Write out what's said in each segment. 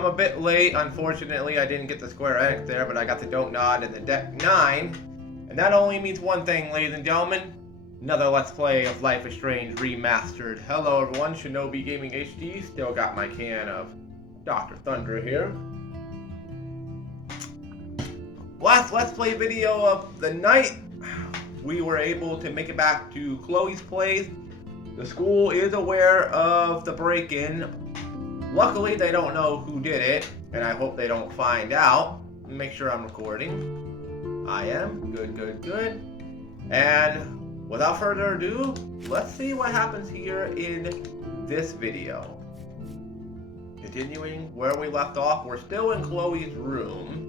I'm a bit late. Unfortunately, I didn't get the square X there, but I got the Don't Nod and the Deck 9. And that only means one thing, ladies and gentlemen. Another Let's Play of Life is Strange Remastered. Hello everyone, Shinobi Gaming HD. Still got my can of Dr. Thunder here. Last Let's Play video of the night, we were able to make it back to Chloe's place. The school is aware of the break-in. Luckily, they don't know who did it, and I hope they don't find out. Make sure I'm recording. I am. Good, good, good. And without further ado, let's see what happens here in this video. Continuing where we left off, we're still in Chloe's room.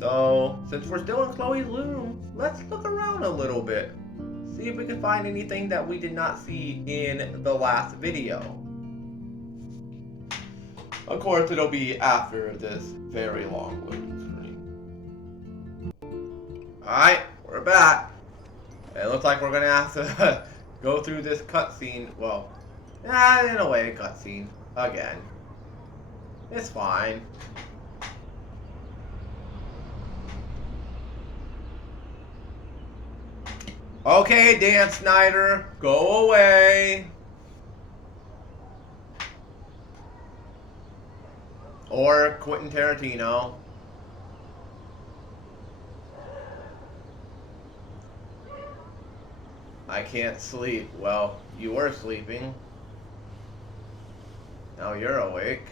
So, since we're still in Chloe's room, let's look around a little bit. See if we can find anything that we did not see in the last video. Of course, it'll be after this very long loading screen. Alright, we're back. It looks like we're gonna have to go through this cutscene. Well, in a way, cutscene. Again. It's fine. Okay, Dan Snyder, go away. Or Quentin Tarantino. I can't sleep. Well, you were sleeping. Now you're awake.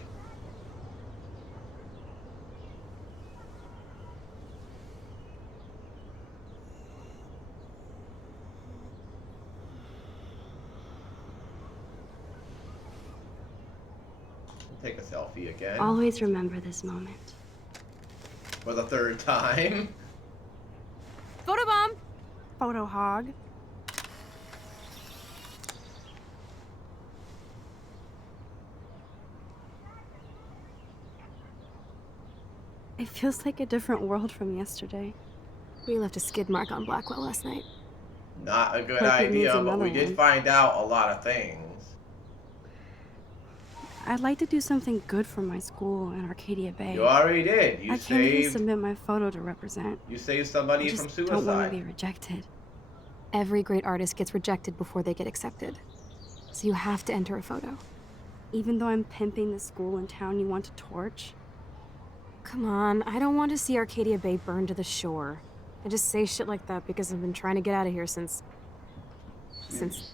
Take a selfie again. Always remember this moment. For the third time. Photobomb! Photo hog. It feels like a different world from yesterday. We left a skid mark on Blackwell last night. Not a good Like it needs idea, but we another did one. find out a lot of things. I'd like to do something good for my school in Arcadia Bay. You already did. You I can't even saved. submit my photo to represent. You saved I somebody just from don't want to be suicide. rejected. Every great artist gets rejected before they get accepted. So you have to enter a photo. Even though I'm pimping the school in town you want to torch. Come on, I don't want to see Arcadia Bay burned to the shore. I just say shit like that because I've been trying to get out of here since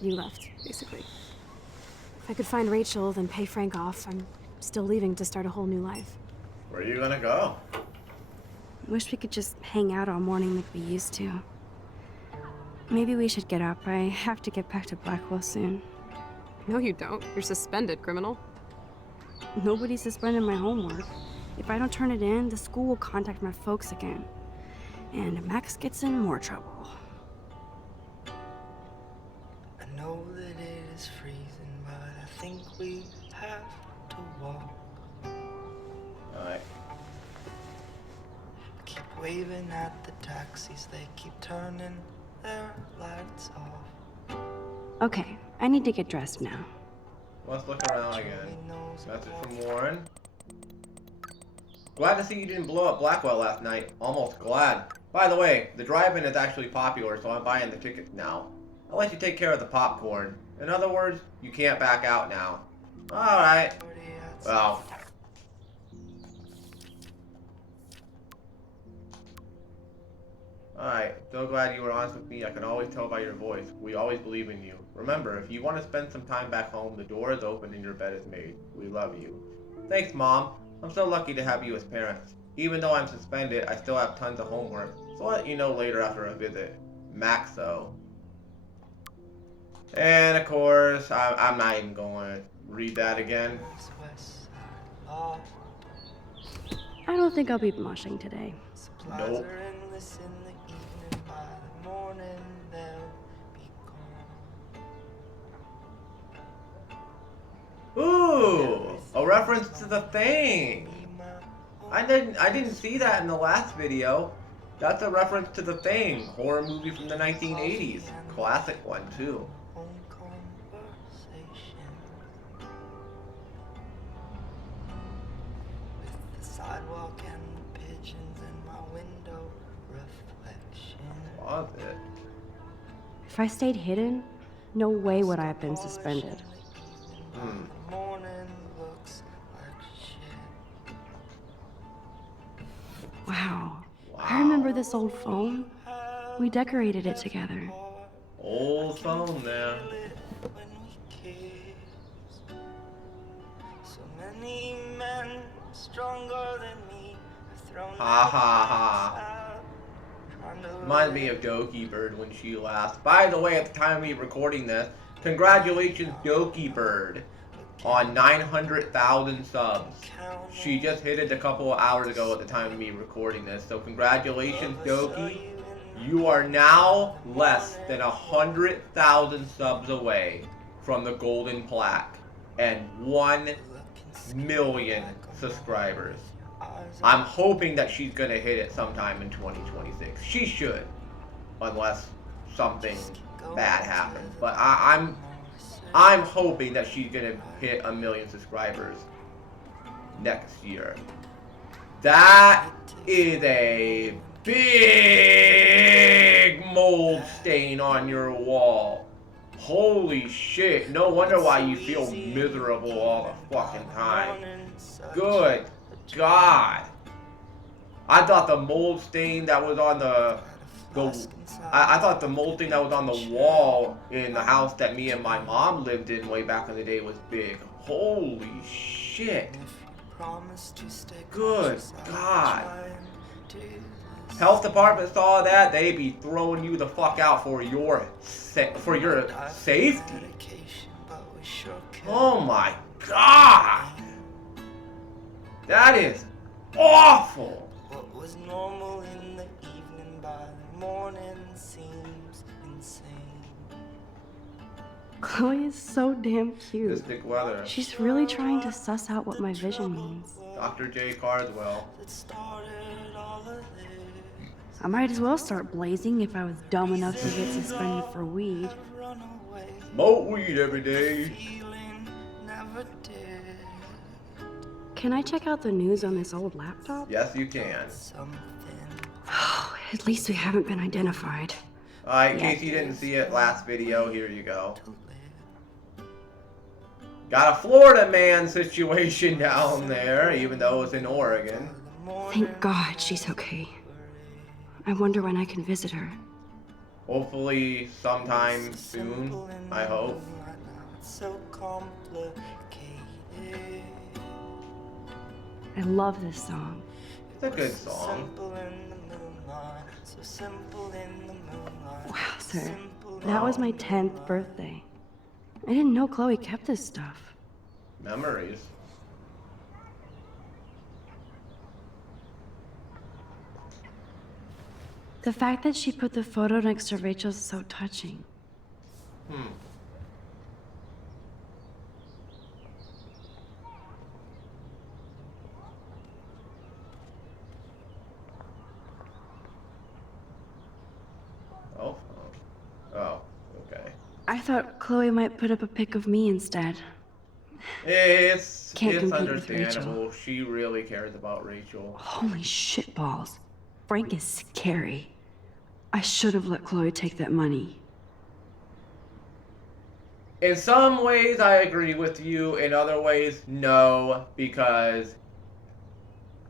you left, basically. If I could find Rachel, then pay Frank off, I'm still leaving to start a whole new life. Where are you gonna go? Wish we could just hang out all morning like we used to. Maybe we should get up. I have to get back to Blackwell soon. No, you don't. You're suspended, criminal. Nobody suspended my homework. If I don't turn it in, the school will contact my folks again. And Max gets in more trouble. I know that it is freezing, but I think we have to walk. Alright. Keep waving at the taxis, they keep turning their lights off. Okay, I need to get dressed now. Let's look around again. Message from Warren. Glad to see you didn't blow up Blackwell last night. Almost glad. By the way, the drive-in is actually popular, so I'm buying the tickets now. I'll let you take care of the popcorn. In other words, you can't back out now. Alright. Well. Alright, so glad you were honest with me. I can always tell by your voice. We always believe in you. Remember, if you want to spend some time back home, the door is open and your bed is made. We love you. Thanks, Mom. I'm so lucky to have you as parents. Even though I'm suspended, I still have tons of homework. So I'll let you know later after a visit. Max, though. And of course, I'm not even going to read that again. Oh, I don't think I'll be moshing today. supplies Nope. are endless in the evening, by the morning they'll be gone. Ooh, a reference to The Thing. Be my I didn't see that in the last video. That's a reference to The Thing, horror movie from the 1980s. Classic one too. own conversation. park and the pigeons in my window reflection. Was it? If I stayed hidden, no way would I have been suspended. The morning looks like shit. Wow. I remember this old phone. We decorated it together. Old phone now. When we kiss, so many men stronger than me have thrown Ha ha ha. out, trying to Reminds me of Doki Bird when she laughs. By the way, at the time of me recording this, congratulations Doki Bird on 900,000 subs. She just hit it a couple of hours ago at the time of me recording this. So congratulations Doki. You are now less than 100,000 subs away from the golden plaque and 1 million subscribers. I'm hoping that she's gonna hit it sometime in 2026. She should, unless something bad happens. But I'm hoping that she's gonna hit 1 million subscribers next year. That is a big mold stain on your wall. Holy shit, no wonder why you feel miserable all the fucking time. Good God. I thought the mold stain that was on I thought the mold thing that was on the wall in the house that me and my mom lived in way back in the day was big. Holy shit. Good God. Health department saw that, they'd be throwing you the fuck out for your safety. Oh my God. That is awful. What was normal in the evening by the morning seems insane. Chloe is so damn cute. Mystic weather. She's really trying to suss out what my vision means. Dr. J. Carswell. That started all of this. I might as well start blazing if I was dumb enough to get suspended for weed. Run away, Smoke weed every day. feeling never did. Can I check out the news on this old laptop? Yes, you can. Something Oh, at least we haven't been identified. Alright, in case you didn't see it last video, here you go. to live. Got a Florida man situation down there, even though it's in Oregon. Thank God she's okay. I wonder when I can visit her. Hopefully sometime soon, I hope. It's so complicated. I love this song. It's a good song. Simple in the moonlight, so simple in the moonlight. Wow, sir. Simple That was my 10th birthday. I didn't know Chloe kept this stuff. Memories. The fact that she put the photo next to Rachel's is so touching. Oh. Oh, okay. I thought Chloe might put up a pic of me instead. It's Can't compete with understandable. She really cares about Rachel. Holy shitballs. Frank is scary. I should have let Chloe take that money. In some ways, I agree with you. In other ways, no, because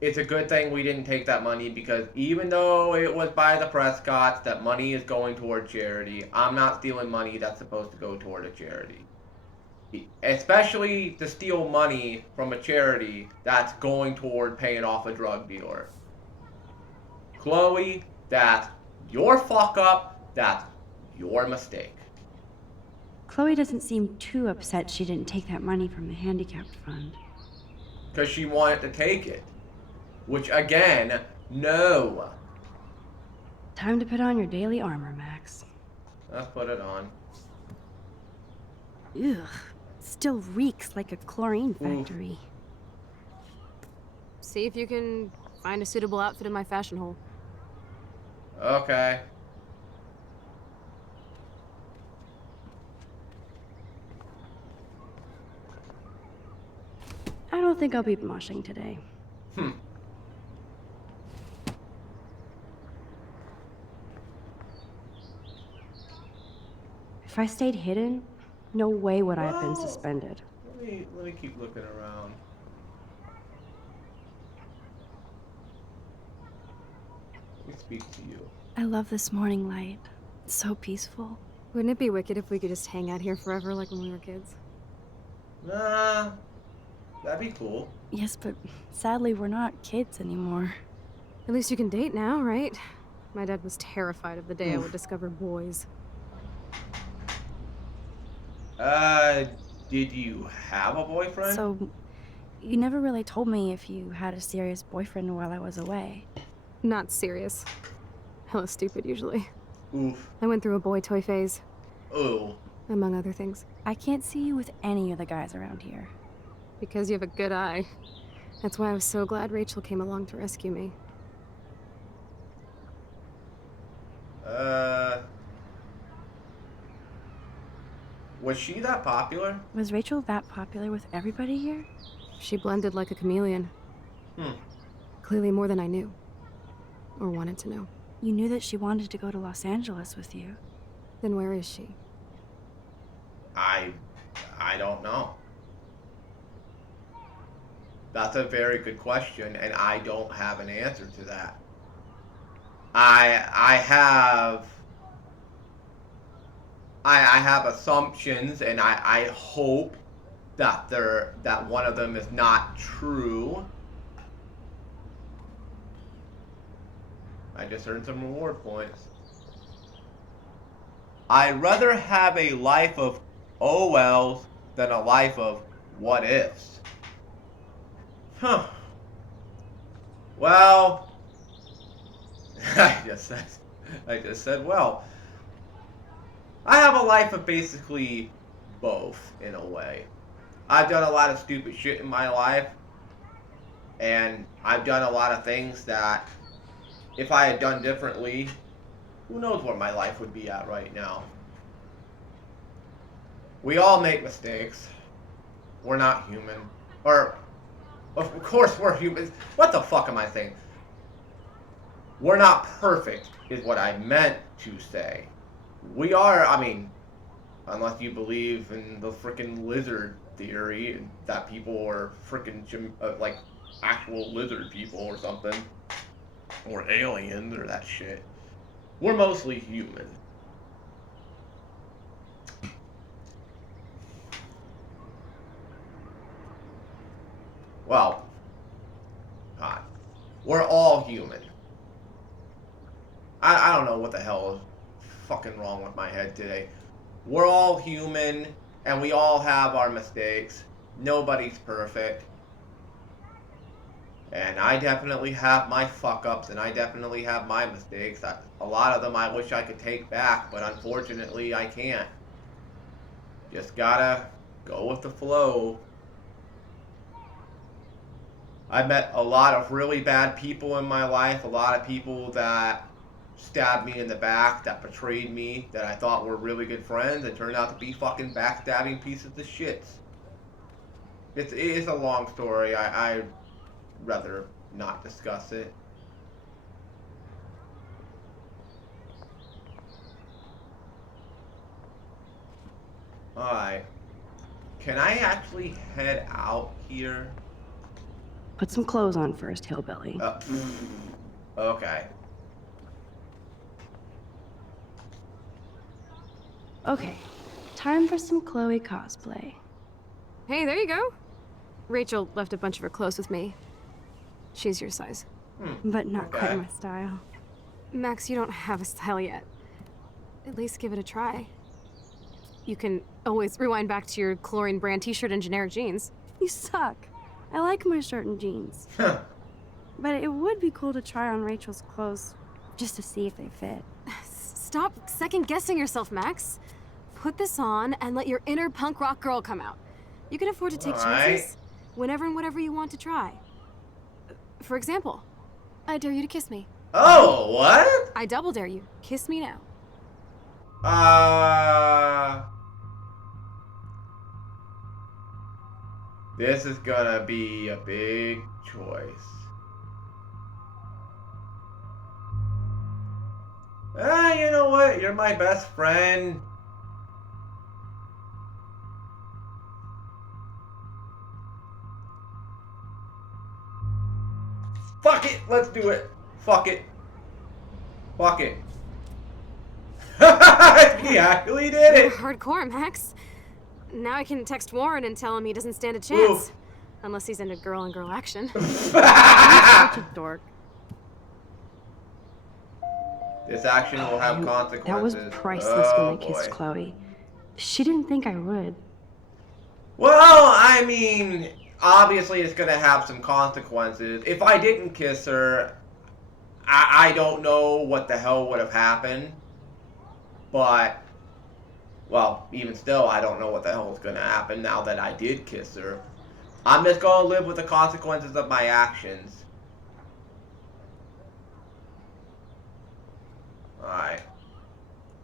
it's a good thing we didn't take that money, because even though it was by the Prescotts, that money is going toward charity. I'm not stealing money that's supposed to go toward a charity. Especially to steal money from a charity that's going toward paying off a drug dealer. Chloe, that's your fuck up. That's your mistake. Chloe doesn't seem too upset she didn't take that money from the handicapped fund. Because she wanted to take it. Which, again, no. Time to put on your daily armor, Max. Let's put it on. Ugh. Still reeks like a chlorine factory. See if you can find a suitable outfit in my fashion hole. Okay. I don't think I'll be moshing today. If I stayed hidden, no way would I have been Well, suspended. Let me keep looking around. Let me speak to you. I love this morning light. It's so peaceful. Wouldn't it be wicked if we could just hang out here forever like when we were kids? Nah, that'd be cool. Yes, but sadly, we're not kids anymore. At least you can date now, right? My dad was terrified of the day I Oof. would discover boys. Did you have a boyfriend? So, you never really told me if you had a serious boyfriend while I was away. Not serious. Hella stupid, usually. Oof. I went through a boy toy phase, Ooh. among other things. I can't see you with any of the guys around here. Because you have a good eye. That's why I was so glad Rachel came along to rescue me. Was she that popular? Was Rachel that popular with everybody here? She blended like a chameleon. Clearly more than I knew. Or wanted to know. You knew that she wanted to go to Los Angeles with you. Then where is she? I don't know. That's a very good question, and I don't have an answer to that. I have assumptions, and I hope that that one of them is not true. I just earned some reward points. I'd rather have a life of oh wells than a life of what ifs. Huh. Well, I just said, well, I have a life of basically both in a way. I've done a lot of stupid shit in my life, and I've done a lot of things that if I had done differently, who knows where my life would be at right now. We all make mistakes. We're not human. Or, of course we're humans. What the fuck am I saying? We're not perfect, is what I meant to say. We are, I mean, unless you believe in the frickin' lizard theory, that people are frickin' like actual lizard people or something. Or aliens or that shit. We're mostly human. Well, God, we're all human. I don't know what the hell is fucking wrong with my head today. We're all human, and we all have our mistakes. Nobody's perfect. And I definitely have my fuck-ups, and I definitely have my mistakes. A lot of them I wish I could take back, but unfortunately I can't. Just gotta go with the flow. I met a lot of really bad people in my life, a lot of people that stabbed me in the back, that betrayed me, that I thought were really good friends, and turned out to be fucking backstabbing pieces of shit. It is a long story. I'd rather not discuss it. Alright. Can I actually head out here? Put some clothes on first, hillbilly. Okay. Okay, time for some Chloe cosplay. Hey, there you go. Rachel left a bunch of her clothes with me. She's your size. But not Okay. quite my style. Max, you don't have a style yet. At least give it a try. You can always rewind back to your chlorine brand t-shirt and generic jeans. You suck. I like my shirt and jeans. But it would be cool to try on Rachel's clothes just to see if they fit. Stop second-guessing yourself, Max. Put this on and let your inner punk rock girl come out. You can afford to take chances whenever and whatever you want to try. For example, I dare you to kiss me. Oh, what? I double dare you. Kiss me now. This is gonna be a big choice. You know what? You're my best friend. Fuck it. Let's do it. Fuck it. Fuck it. He actually did it. Hardcore, Max. Now I can text Warren and tell him he doesn't stand a chance. Ooh. Unless he's into girl-on-girl action. Such a dork. This action will have consequences. That was priceless when I kissed boy. Chloe. She didn't think I would. Well, I mean, obviously it's gonna have some consequences. If I didn't kiss her, I don't know what the hell would have happened. But, well, even still, I don't know what the hell is gonna happen now that I did kiss her. I'm just gonna live with the consequences of my actions. Alright.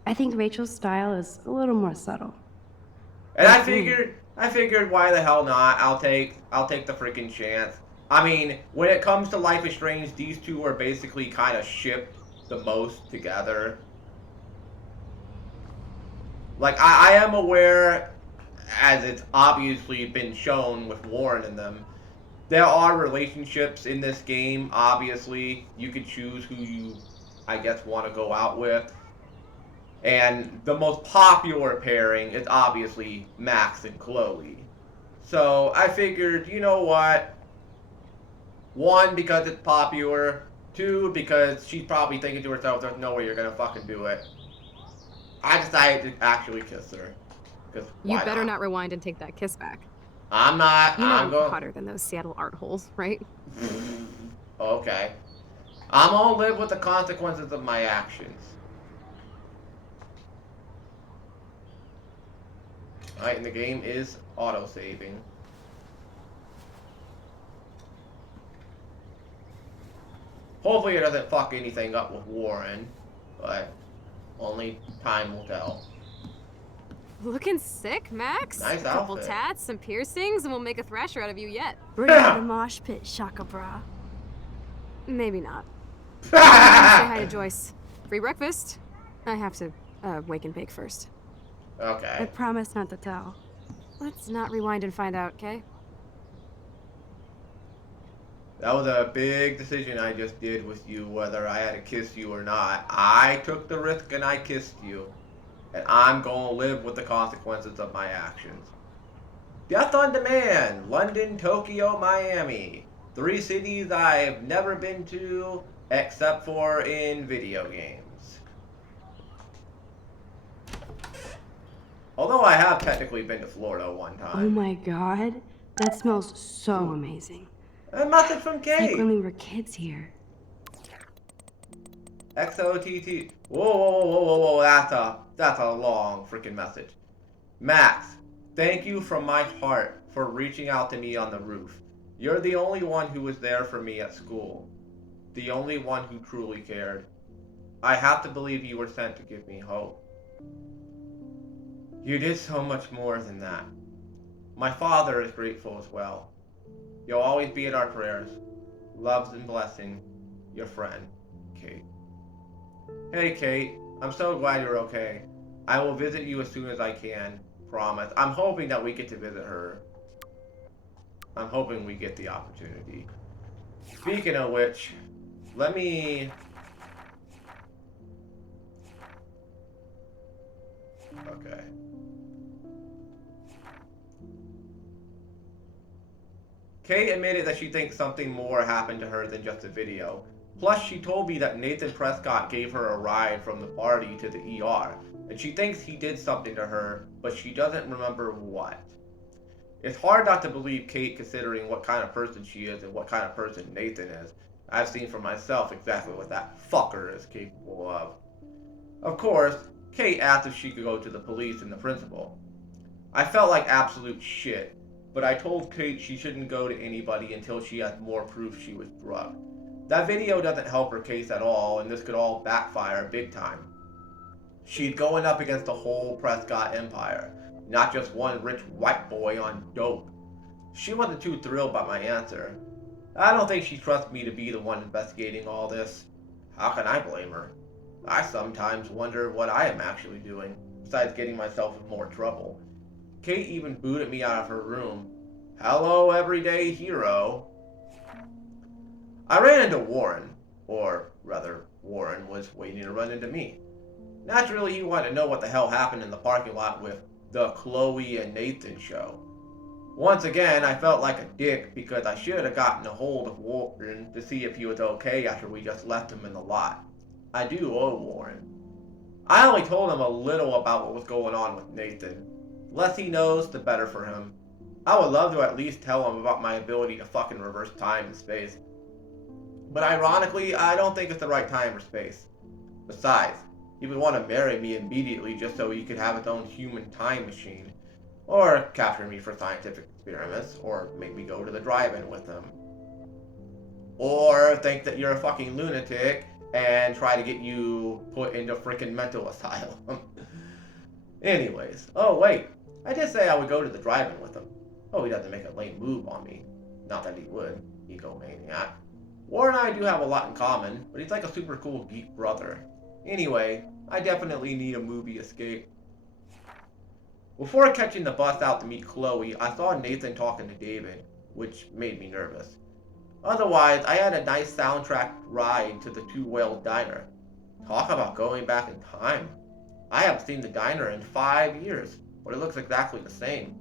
I think Rachel's style is a little more subtle. And I figured why the hell not? I'll take the freaking chance. I mean, when it comes to Life is Strange, these two are basically kind of shipped the most together. Like, I am aware, as it's obviously been shown with Warren and them, there are relationships in this game. Obviously, you could choose who you, I guess, want to go out with. And the most popular pairing is obviously Max and Chloe. So I figured, you know what? One, because it's popular. Two, because she's probably thinking to herself, there's no way you're gonna fucking do it. I decided to actually kiss her. You better not rewind and take that kiss back. I'm not. You know I'm I'm going. hotter than those Seattle art holes, right? Okay. I'm gonna live with the consequences of my actions. Alright, and the game is auto-saving. Hopefully it doesn't fuck anything up with Warren, but only time will tell. Looking sick, Max. Nice Couple outfit. tats, some piercings, and we'll make a thrasher out of you yet. Bring out the mosh pit, Shaka Bra. Maybe not. Say hi to Joyce. Free breakfast. I have to wake and bake first. I Okay. promise not to tell. Let's not rewind and find out, okay? That was a big decision I just did with you, whether I had to kiss you or not. I took the risk and I kissed you. And I'm gonna live with the consequences of my actions. Death on Demand, London, Tokyo, Miami. 3 cities I've never been to, except for in video games. Although I have technically been to Florida one Oh time. my god, that smells so amazing. A message from It's like Kate. when we were kids here. XOTT. Whoa, that's a long freaking message. Max, thank you from my heart for reaching out to me on the roof. You're the only one who was there for me at school. The only one who truly cared. I have to believe you were sent to give me hope. You did so much more than that. My father is grateful as well. You'll always be in our prayers. Loves and blessing, your friend, Kate. Hey Kate, I'm so glad you're okay. I will visit you as soon as I can, promise. I'm hoping that we get to visit her. I'm hoping we get the opportunity. Speaking of which, let me... Okay. Kate admitted that she thinks something more happened to her than just a video. Plus, she told me that Nathan Prescott gave her a ride from the party to the ER, and she thinks he did something to her, but she doesn't remember what. It's hard not to believe Kate considering what kind of person she is and what kind of person Nathan is. I've seen for myself exactly what that fucker is capable of. Of course, Kate asked if she could go to the police and the principal. I felt like absolute shit, but I told Kate she shouldn't go to anybody until she has more proof she was drugged. That video doesn't help her case at all, and this could all backfire big time. She's going up against the whole Prescott empire, not just one rich white boy on dope. She wasn't too thrilled by my answer. I don't think she trusts me to be the one investigating all this. How can I blame her? I sometimes wonder what I am actually doing, besides getting myself in more trouble. Kate even booted me out of her room. Hello, everyday hero. I ran into Warren, or rather, Warren was waiting to run into me. Naturally, he wanted to know what the hell happened in the parking lot with the Chloe and Nathan show. Once again, I felt like a dick because I should have gotten a hold of Warren to see if he was okay after we just left him in the lot. I do owe Warren. I only told him a little about what was going on with Nathan. The less he knows, the better for him. I would love to at least tell him about my ability to fucking reverse time and space. But ironically, I don't think it's the right time or space. Besides, he would want to marry me immediately just so he could have his own human time machine. Or capture me for scientific experiments, or make me go to the drive-in with him. Or think that you're a fucking lunatic and try to get you put into freaking mental asylum. Anyways, oh wait, I did say I would go to the drive-in with him. Oh, he doesn't make a lame move on me. Not that he would, egomaniac. Warren and I do have a lot in common, but he's like a super cool geek brother. Anyway, I definitely need a movie escape. Before catching the bus out to meet Chloe, I saw Nathan talking to David, which made me nervous. Otherwise, I had a nice soundtrack ride to the Two Whales Diner. Talk about going back in time. I haven't seen the diner in 5 years, but it looks exactly the same.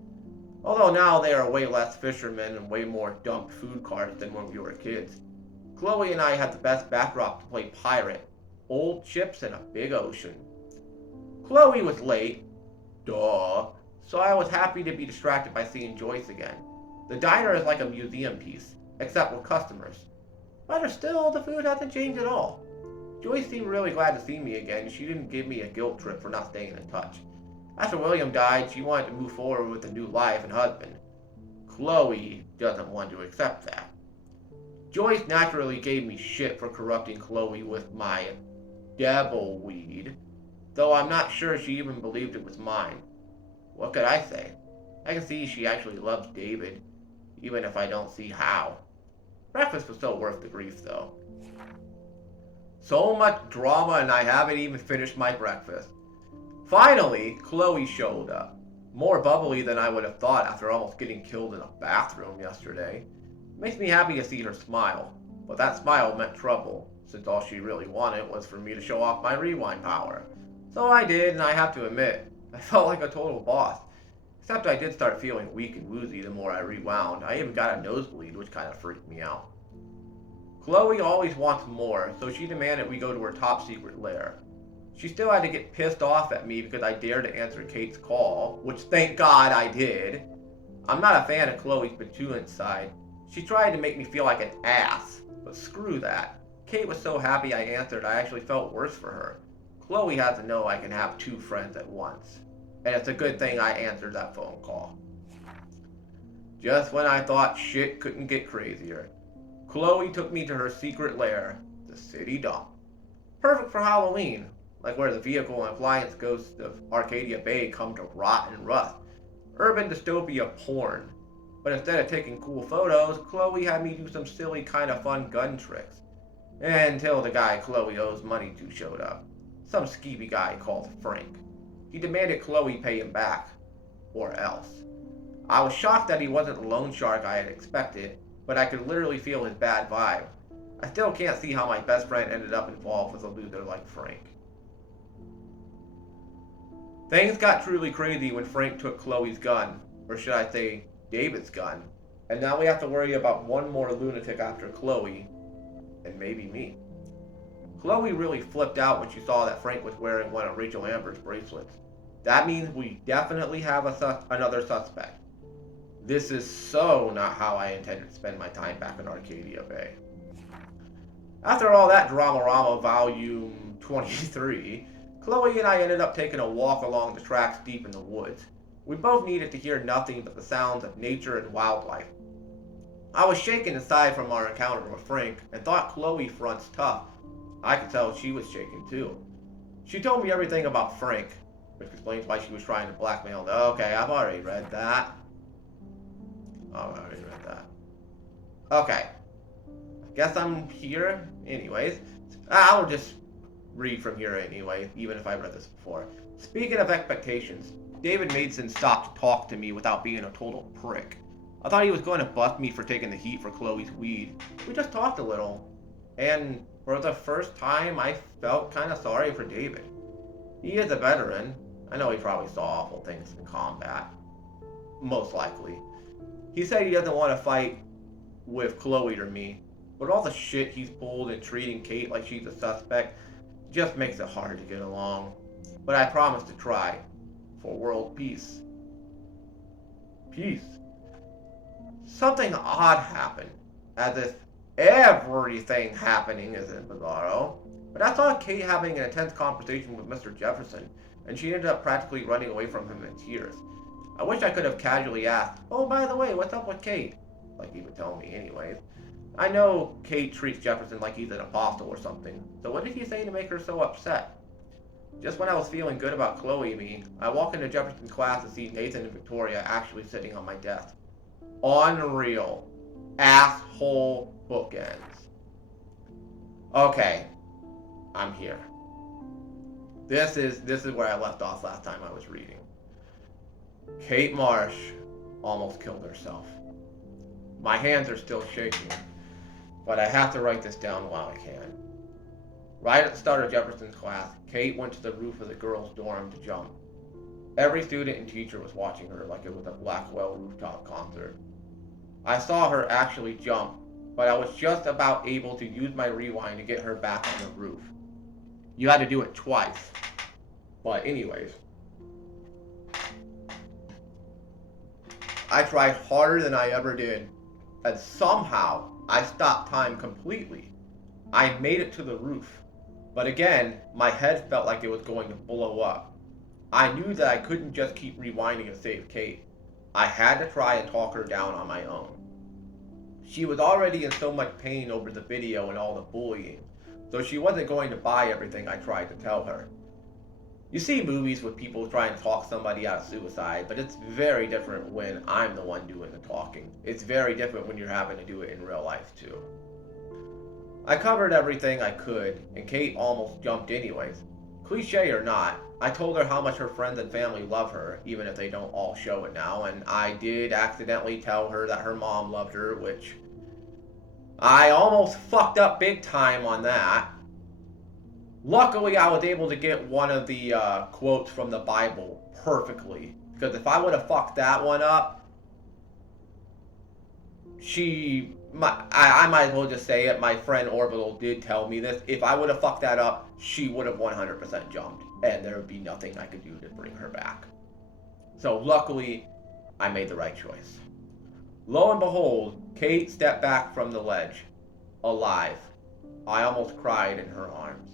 Although now they are way less fishermen and way more dumped food carts than when we were kids. Chloe and I had the best backdrop to play pirate. Old ships and a big ocean. Chloe was late. Duh. So I was happy to be distracted by seeing Joyce again. The diner is like a museum piece, except with customers. But still, the food hasn't changed at all. Joyce seemed really glad to see me again. She didn't give me a guilt trip for not staying in touch. After William died, she wanted to move forward with a new life and husband. Chloe doesn't want to accept that. Joyce naturally gave me shit for corrupting Chloe with my devil weed, though I'm not sure she even believed it was mine. What could I say? I can see she actually loves David, even if I don't see how. Breakfast was still worth the grief, though. So much drama and I haven't even finished my breakfast. Finally, Chloe showed up. More bubbly than I would have thought after almost getting killed in a bathroom yesterday. Makes me happy to see her smile, but that smile meant trouble, since all she really wanted was for me to show off my rewind power. So I did, and I have to admit, I felt like a total boss. Except I did start feeling weak and woozy the more I rewound. I even got a nosebleed, which kind of freaked me out. Chloe always wants more, so she demanded we go to her top secret lair. She still had to get pissed off at me because I dared to answer Kate's call, which thank God I did. I'm not a fan of Chloe's petulant side. She tried to make me feel like an ass, but screw that. Kate was so happy I answered I actually felt worse for her. Chloe has to know I can have two friends at once. And it's a good thing I answered that phone call. Just when I thought shit couldn't get crazier, Chloe took me to her secret lair, the city dump. Perfect for Halloween, like where the vehicle and appliance ghosts of Arcadia Bay come to rot and rust. Urban dystopia porn. But instead of taking cool photos, Chloe had me do some silly kind of fun gun tricks. Until the guy Chloe owes money to showed up. Some skeevy guy called Frank. He demanded Chloe pay him back, or else. I was shocked that he wasn't the loan shark I had expected, but I could literally feel his bad vibe. I still can't see how my best friend ended up involved with a loser like Frank. Things got truly crazy when Frank took Chloe's gun, or should I say, David's gun, and now we have to worry about one more lunatic after Chloe, and maybe me. Chloe really flipped out when she saw that Frank was wearing one of Rachel Amber's bracelets. That means we definitely have another suspect. This is so not how I intended to spend my time back in Arcadia Bay. After all that Dramarama Volume 23, Chloe and I ended up taking a walk along the tracks deep in the woods. We both needed to hear nothing but the sounds of nature and wildlife. I was shaken inside from our encounter with Frank and thought Chloe fronts tough. I could tell she was shaken too. She told me everything about Frank, which explains why she was trying to blackmail me. Okay, I've already read that. Okay. I guess I'm here anyways. I'll just read from here anyway, even if I read this before. Speaking of expectations, David Maidson stopped to talk to me without being a total prick. I thought he was going to bust me for taking the heat for Chloe's weed. We just talked a little. And for the first time, I felt kind of sorry for David. He is a veteran. I know he probably saw awful things in combat. Most likely. He said he doesn't want to fight with Chloe or me. But all the shit he's pulled in treating Kate like she's a suspect just makes it hard to get along. But I promise to try. For world peace. Peace. Something odd happened. As if everything happening isn't bizarro. But I saw Kate having an intense conversation with Mr. Jefferson, and she ended up practically running away from him in tears. I wish I could have casually asked, "Oh, by the way, what's up with Kate?" Like he would tell me anyways. I know Kate treats Jefferson like he's an apostle or something, so what did he say to make her so upset? Just when I was feeling good about Chloe and me, I walk into Jefferson's class and see Nathan and Victoria actually sitting on my desk. Unreal. Asshole bookends. Okay. I'm here. This is where I left off last time I was reading. Kate Marsh almost killed herself. My hands are still shaking, but I have to write this down while I can. Right at the start of Jefferson's class, Kate went to the roof of the girls' dorm to jump. Every student and teacher was watching her like it was a Blackwell rooftop concert. I saw her actually jump, but I was just about able to use my rewind to get her back on the roof. You had to do it twice. But anyways. I tried harder than I ever did, and somehow I stopped time completely. I made it to the roof, but again, my head felt like it was going to blow up. I knew that I couldn't just keep rewinding and save Kate. I had to try and talk her down on my own. She was already in so much pain over the video and all the bullying, so she wasn't going to buy everything I tried to tell her. You see movies with people trying to talk somebody out of suicide, but it's very different when I'm the one doing the talking. It's very different when you're having to do it in real life too. I covered everything I could, and Kate almost jumped anyways. Cliche or not, I told her how much her friends and family love her, even if they don't all show it now, and I did accidentally tell her that her mom loved her, which I almost fucked up big time on that. Luckily, I was able to get one of the quotes from the Bible perfectly, because if I would have fucked that one up, I might as well just say it, my friend Orbital did tell me this. If I would have fucked that up, she would have 100% jumped, and there would be nothing I could do to bring her back. So luckily, I made the right choice. Lo and behold, Kate stepped back from the ledge, alive. I almost cried in her arms.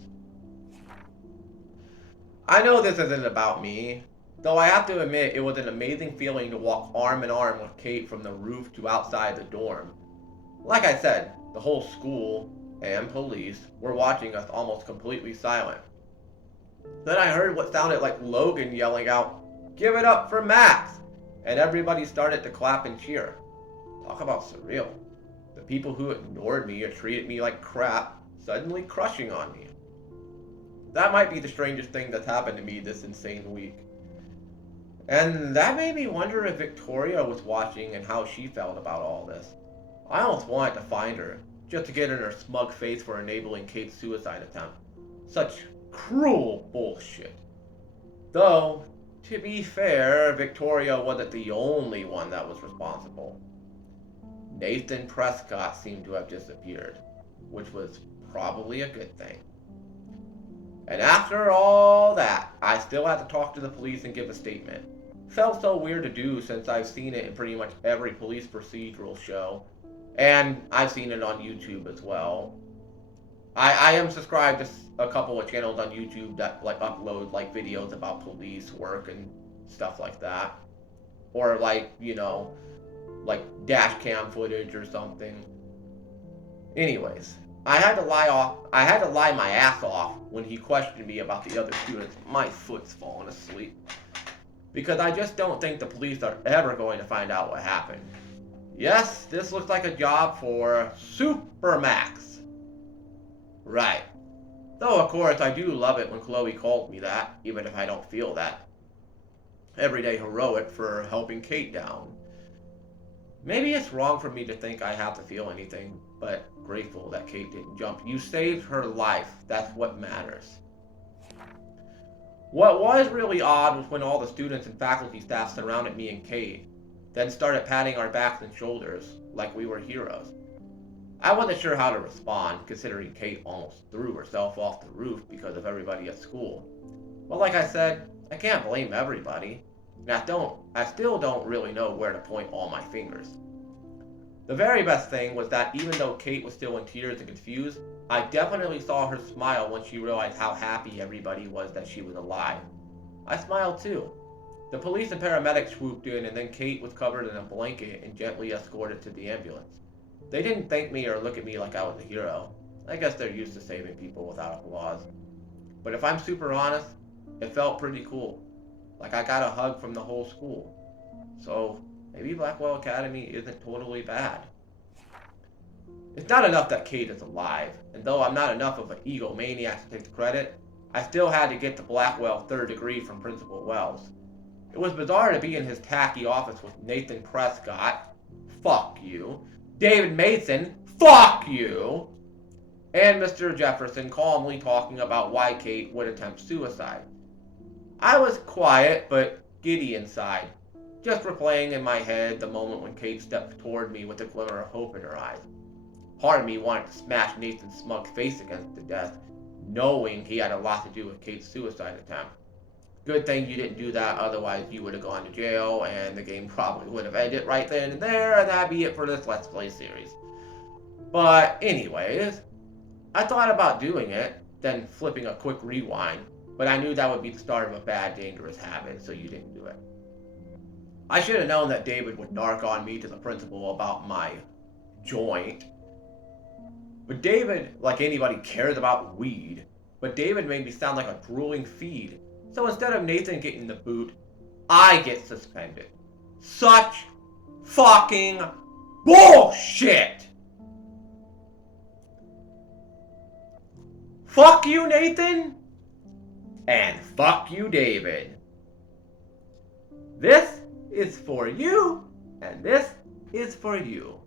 I know this isn't about me, though I have to admit it was an amazing feeling to walk arm in arm with Kate from the roof to outside the dorm. Like I said, the whole school and police were watching us almost completely silent. Then I heard what sounded like Logan yelling out, "Give it up for Max!" And everybody started to clap and cheer. Talk about surreal. The people who ignored me or treated me like crap suddenly crushing on me. That might be the strangest thing that's happened to me this insane week. And that made me wonder if Victoria was watching and how she felt about all this. I almost wanted to find her, just to get in her smug face for enabling Kate's suicide attempt. Such cruel bullshit. Though, to be fair, Victoria wasn't the only one that was responsible. Nathan Prescott seemed to have disappeared, which was probably a good thing. And after all that, I still had to talk to the police and give a statement. Felt so weird to do since I've seen it in pretty much every police procedural show. And I've seen it on YouTube as well. I am subscribed to a couple of channels on YouTube that upload videos about police work and stuff like that. Or dash cam footage or something. Anyways, I had to lie my ass off when he questioned me about the other students. My foot's falling asleep. Because I just don't think the police are ever going to find out what happened. Yes, this looks like a job for Supermax. Right. Though, of course, I do love it when Chloe calls me that, even if I don't feel that everyday heroic for helping Kate down. Maybe it's wrong for me to think I have to feel anything but grateful that Kate didn't jump. You saved her life. That's what matters. What was really odd was when all the students and faculty staff surrounded me and Kate, then started patting our backs and shoulders like we were heroes. I wasn't sure how to respond, considering Kate almost threw herself off the roof because of everybody at school. But like I said, I can't blame everybody, and I still don't really know where to point all my fingers. The very best thing was that even though Kate was still in tears and confused, I definitely saw her smile when she realized how happy everybody was that she was alive. I smiled too. The police and paramedics swooped in, and then Kate was covered in a blanket and gently escorted to the ambulance. They didn't thank me or look at me like I was a hero. I guess they're used to saving people without applause. But if I'm super honest, it felt pretty cool. Like I got a hug from the whole school. So maybe Blackwell Academy isn't totally bad. It's not enough that Kate is alive, and though I'm not enough of an egomaniac to take the credit, I still had to get the Blackwell third degree from Principal Wells. It was bizarre to be in his tacky office with Nathan Prescott, fuck you, David Mason, fuck you, and Mr. Jefferson calmly talking about why Kate would attempt suicide. I was quiet but giddy inside, just replaying in my head the moment when Kate stepped toward me with a glimmer of hope in her eyes. Part of me wanted to smash Nathan's smug face against the desk, knowing he had a lot to do with Kate's suicide attempt. Good thing you didn't do that, otherwise you would have gone to jail, and the game probably would have ended right then and there, and that'd be it for this Let's Play series. But anyways, I thought about doing it, then flipping a quick rewind, but I knew that would be the start of a bad, dangerous habit, so you didn't do it. I should have known that David would narc on me to the principal about my joint. But David, like anybody, cares about weed. But David made me sound like a drooling feed. So instead of Nathan getting the boot, I get suspended. Such fucking bullshit! Fuck you, Nathan! And fuck you, David. This is for you, and this is for you.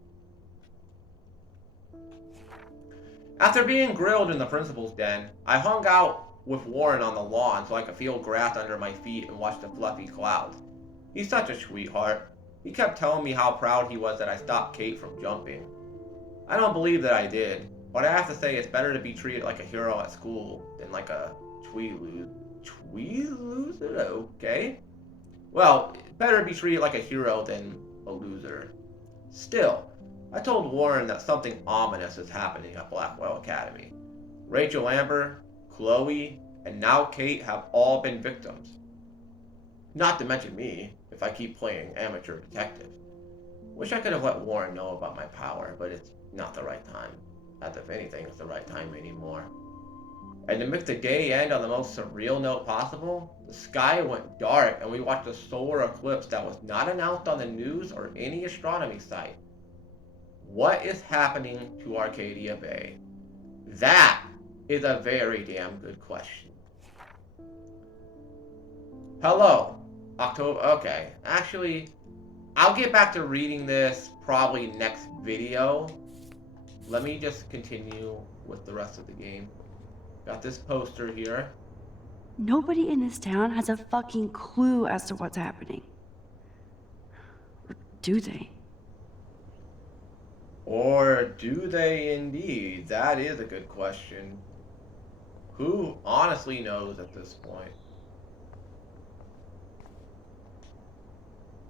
After being grilled in the principal's den, I hung out with Warren on the lawn so I could feel grass under my feet and watch the fluffy clouds. He's such a sweetheart. He kept telling me how proud he was that I stopped Kate from jumping. I don't believe that I did, but I have to say it's better to be treated like a hero at school than like a loser? Okay. Well, better be treated like a hero than a loser. Still, I told Warren that something ominous is happening at Blackwell Academy. Rachel Amber, Chloe, and now Kate have all been victims. Not to mention me, if I keep playing amateur detective. Wish I could have let Warren know about my power, but it's not the right time. As if anything is the right time anymore. And to make the day end on the most surreal note possible, the sky went dark and we watched a solar eclipse that was not announced on the news or any astronomy site. What is happening to Arcadia Bay? That is a very damn good question. Hello. October. Okay. Actually, I'll get back to reading this probably next video. Let me just continue with the rest of the game. Got this poster here. Nobody in this town has a fucking clue as to what's happening. Or do they? Or do they indeed? That is a good question. Who honestly knows at this point?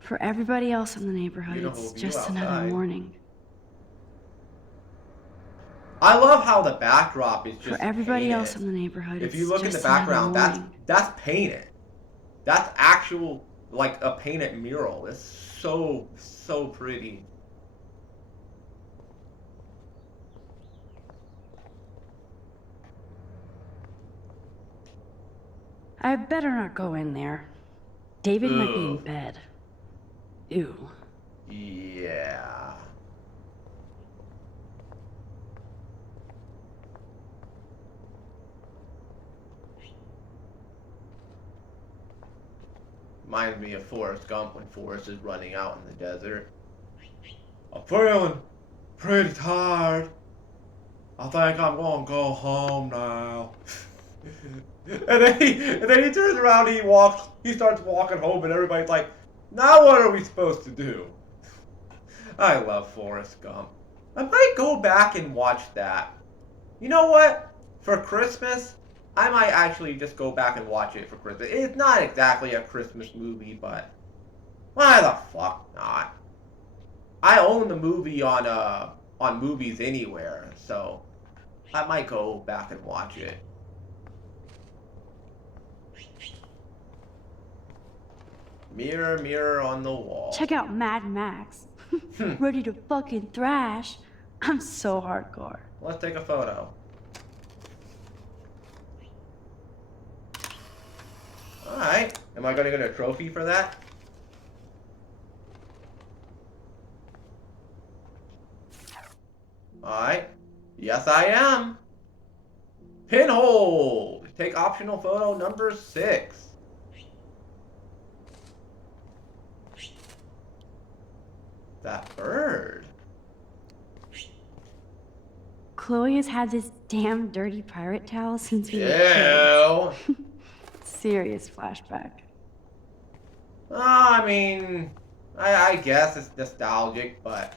For everybody else in the neighborhood, Beautiful it's view just another outside. morning. I love how the backdrop is just For everybody painted. else in the neighborhood, If it's you look at the just another background, morning. that's painted. That's actual, like a painted mural. It's so pretty. I better not go in there. David might be in Ugh. bed. Ew. Yeah. Reminds me of Forrest Gump when Forrest is running out in the desert. I'm feeling pretty tired. I think I'm gonna go home now. and then he turns around and he starts walking home and everybody's like, now what are we supposed to do? I love Forrest Gump. I might go back and watch that. You know what? For Christmas, I might actually just go back and watch it for Christmas. It's not exactly a Christmas movie, but why the fuck not? I own the movie on Movies Anywhere, so I might go back and watch it. Mirror, mirror on the wall. Check out Mad Max. Ready to fucking thrash. I'm so hardcore. Let's take a photo. Alright. Am I gonna get a trophy for that? Alright. Yes, I am. Pinhole. Take optional photo number 6. That bird. Chloe has had this damn dirty pirate towel since we were kids. Ew. Serious flashback. I mean, I guess it's nostalgic, but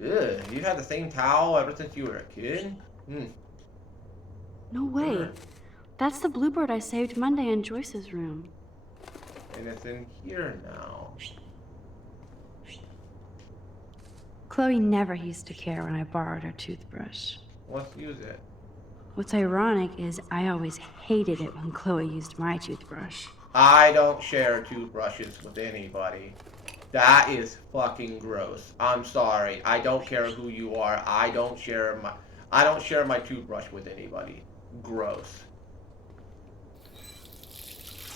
ugh, you've had the same towel ever since you were a kid? No way. That's the bluebird I saved Monday in Joyce's room. And it's in here now. Chloe never used to care when I borrowed her toothbrush. Let's use it. What's ironic is I always hated it when Chloe used my toothbrush. I don't share toothbrushes with anybody. That is fucking gross. I'm sorry. I don't care who you are. I don't share my toothbrush with anybody. Gross.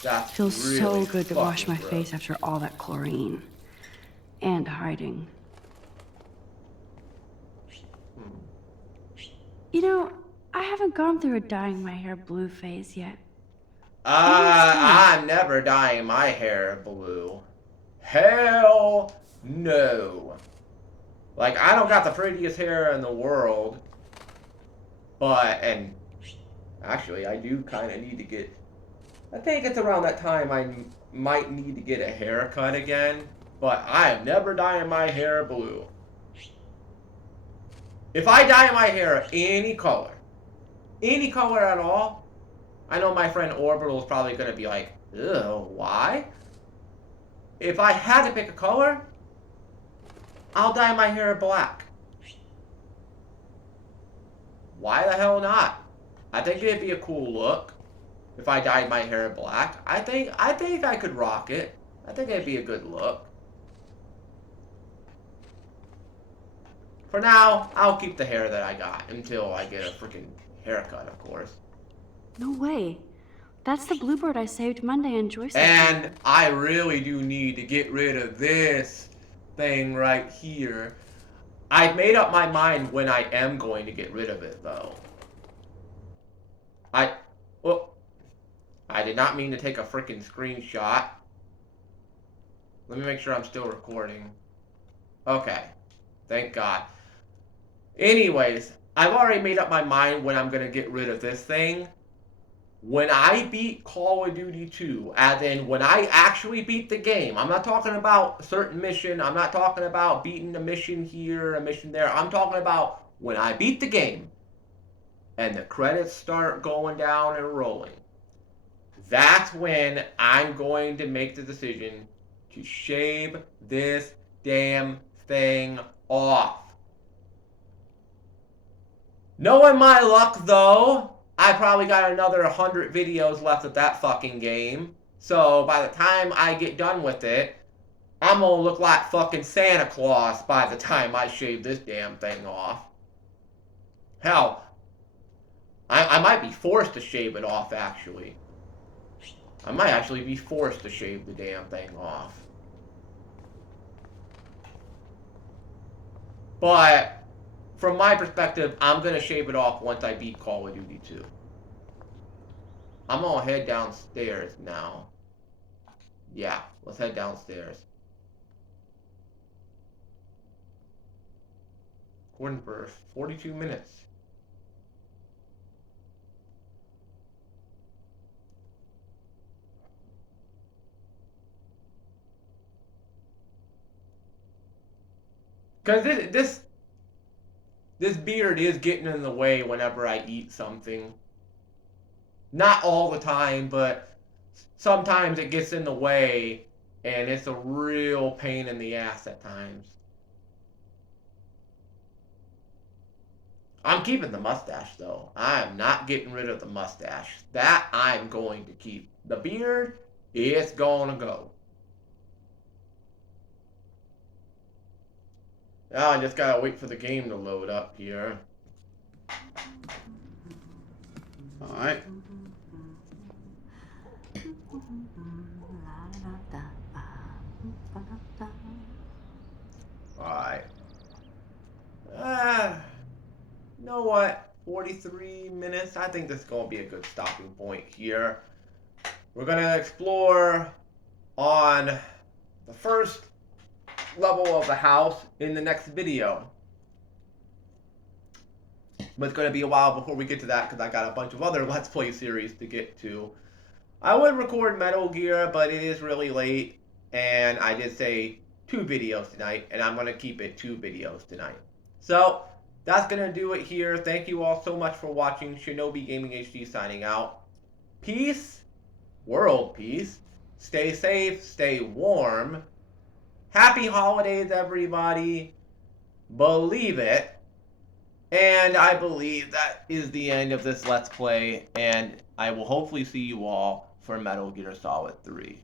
That's Feels really so good to wash fucking my gross. face after all that chlorine. And hiding. You know, I haven't gone through a dyeing my hair blue phase yet. I'm never dyeing my hair blue. Hell no. Like, I don't got the prettiest hair in the world. And actually, I do kind of need to get, I think it's around that time I might need to get a haircut again. But I am never dyeing my hair blue. If I dye my hair any color at all, I know my friend Orbital is probably going to be like, ew, why? If I had to pick a color, I'll dye my hair black. Why the hell not? I think it'd be a cool look if I dyed my hair black. I think I could rock it. I think it'd be a good look. For now, I'll keep the hair that I got until I get a freaking haircut, of course. No way. That's the bluebird I saved Monday in Joyce's room. And I really do need to get rid of this thing right here. I've made up my mind when I am going to get rid of it, though. I did not mean to take a freaking screenshot. Let me make sure I'm still recording. Okay. Thank God. Anyways, I've already made up my mind when I'm going to get rid of this thing. When I beat Call of Duty 2, as in when I actually beat the game, I'm not talking about a certain mission, I'm not talking about beating a mission here, a mission there, I'm talking about when I beat the game and the credits start going down and rolling. That's when I'm going to make the decision to shave this damn thing off. Knowing my luck, though, I probably got another 100 videos left of that fucking game. So by the time I get done with it, I'm gonna look like fucking Santa Claus by the time I shave this damn thing off. Hell, I might be forced to shave it off, actually. I might actually be forced to shave the damn thing off. But from my perspective, I'm going to shave it off once I beat Call of Duty 2. I'm going to head downstairs now. Yeah, let's head downstairs. recording for 42 minutes. Because this beard is getting in the way whenever I eat something. Not all the time, but sometimes it gets in the way, and it's a real pain in the ass at times. I'm keeping the mustache, though. I'm not getting rid of the mustache. That I'm going to keep. The beard, it's gonna go. Now I just gotta wait for the game to load up here. Alright. Alright. You know what? 43 minutes? I think this is going to be a good stopping point here. We're going to explore on the first level of the house in the next video. But it's going to be a while before we get to that because I got a bunch of other Let's Play series to get to. I would record Metal Gear, but it is really late. And I did say 2 videos tonight, and I'm going to keep it 2 videos tonight. So, that's going to do it here. Thank you all so much for watching. Shinobi Gaming HD signing out. Peace. World peace. Stay safe. Stay warm. Happy holidays, everybody. Believe it. And I believe that is the end of this Let's Play. And I will hopefully see you all for Metal Gear Solid 3.